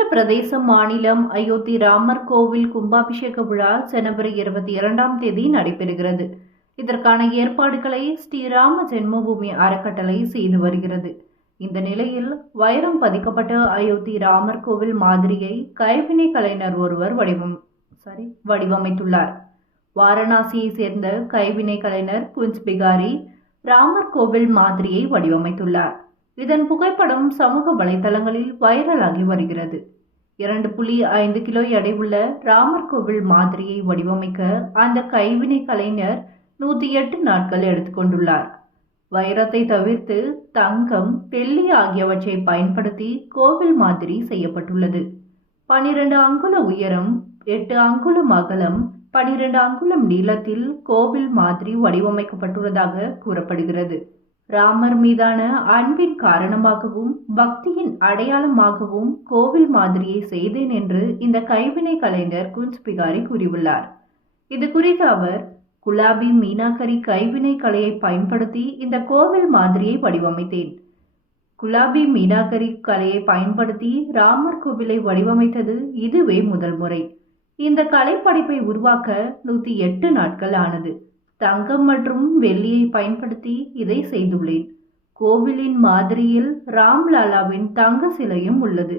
உத்தரப்பிரதேச மாநிலம் அயோத்தி ராமர் கோவில் கும்பாபிஷேக விழா ஜனவரி இருபத்தி இரண்டாம் தேதி நடைபெறுகிறது. இதற்கான ஏற்பாடுகளை ஸ்ரீராம ஜென்மபூமி அறக்கட்டளை செய்து வருகிறது. இந்த நிலையில் வைரம் பதிக்கப்பட்ட அயோத்தி ராமர் கோவில் மாதிரியை கைவினை கலைஞர் ஒருவர் வடிவம் சாரி வடிவமைத்துள்ளார். வாரணாசியை சேர்ந்த கைவினை கலைஞர் குஞ்ச் பிகாரி ராமர் கோவில் மாதிரியை வடிவமைத்துள்ளார். இதன் புகைப்படம் சமூக வலைதளங்களில் வைரலாகி வருகிறது. இரண்டு புள்ளி ஐந்து கிலோ எடையுள்ள ராமர் கோவில் மாதிரியை வடிவமைக்க அந்த கைவினை கலைஞர் நூற்றி எட்டு நாட்கள் எடுத்துக்கொண்டுள்ளார் வைரத்தை தவிர்த்து தங்கம் வெள்ளி ஆகியவற்றை பயன்படுத்தி கோவில் மாதிரி செய்யப்பட்டுள்ளது. பனிரெண்டு அங்குல உயரம் எட்டு அங்குலம் அகலம் பனிரெண்டு அங்குலம் நீளத்தில் கோவில் மாதிரி வடிவமைக்கப்பட்டுள்ளதாக கூறப்படுகிறது. ராமர் மீதான அன்பின் காரணமாகவும் பக்தியின் அடையாளமாகவும் கோவில் மாதிரியை செய்தேன் என்று இந்த கைவினை கலைஞர் குஞ்ச் பிகாரி கூறியுள்ளார். இது குறித்து அவர் குலாபி மீனாக்கரி கைவினை கலையை பயன்படுத்தி இந்த கோவில் மாதிரியை வடிவமைத்தேன். குலாபி மீனாக்கரி கலையை பயன்படுத்தி ராமர் கோவிலை வடிவமைத்தது இதுவே முதல் முறை. இந்த கலைப்படைப்பை உருவாக்க நூற்றி எட்டு நாட்கள் ஆனது. தங்கம் மற்றும் வெள்ளியை பயன்படுத்தி இதை செய்துள்ளேன். கோவிலின் மாதிரியில் ராம்லாலாவின் தங்க சிலையும் உள்ளது.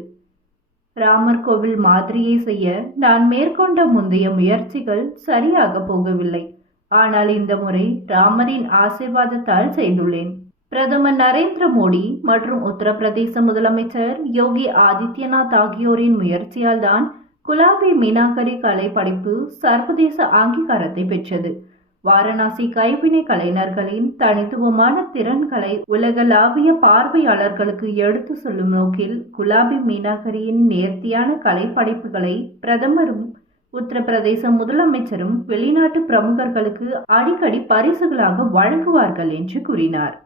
ராமர் கோவில் மாதிரியை செய்ய நான் மேற்கொண்ட முந்தைய முயற்சிகள் சரியாக போகவில்லை. ஆனால் இந்த முறை ராமரின் ஆசீர்வாதத்தால் செய்துள்ளேன். பிரதமர் நரேந்திர மோடி மற்றும் உத்தரப்பிரதேச முதலமைச்சர் யோகி ஆதித்யநாத் ஆகியோரின் முயற்சியால் தான் குலாபி மீனாக்கரி கலை படைப்பு சர்வதேச அங்கீகாரத்தை பெற்றது. வாரணாசி கைவினை கலைஞர்களின் தனித்துவமான திறன்களை உலகளாவிய பார்வையாளர்களுக்கு எடுத்து சொல்லும் நோக்கில் குலாபி மீனாகரியின் நேர்த்தியான கலைப்படைப்புகளை பிரதமரும் உத்தரப்பிரதேச முதலமைச்சரும் வெளிநாட்டு பிரமுகர்களுக்கு அடிக்கடி பரிசுகளாக வழங்குவார்கள் என்று கூறினார்.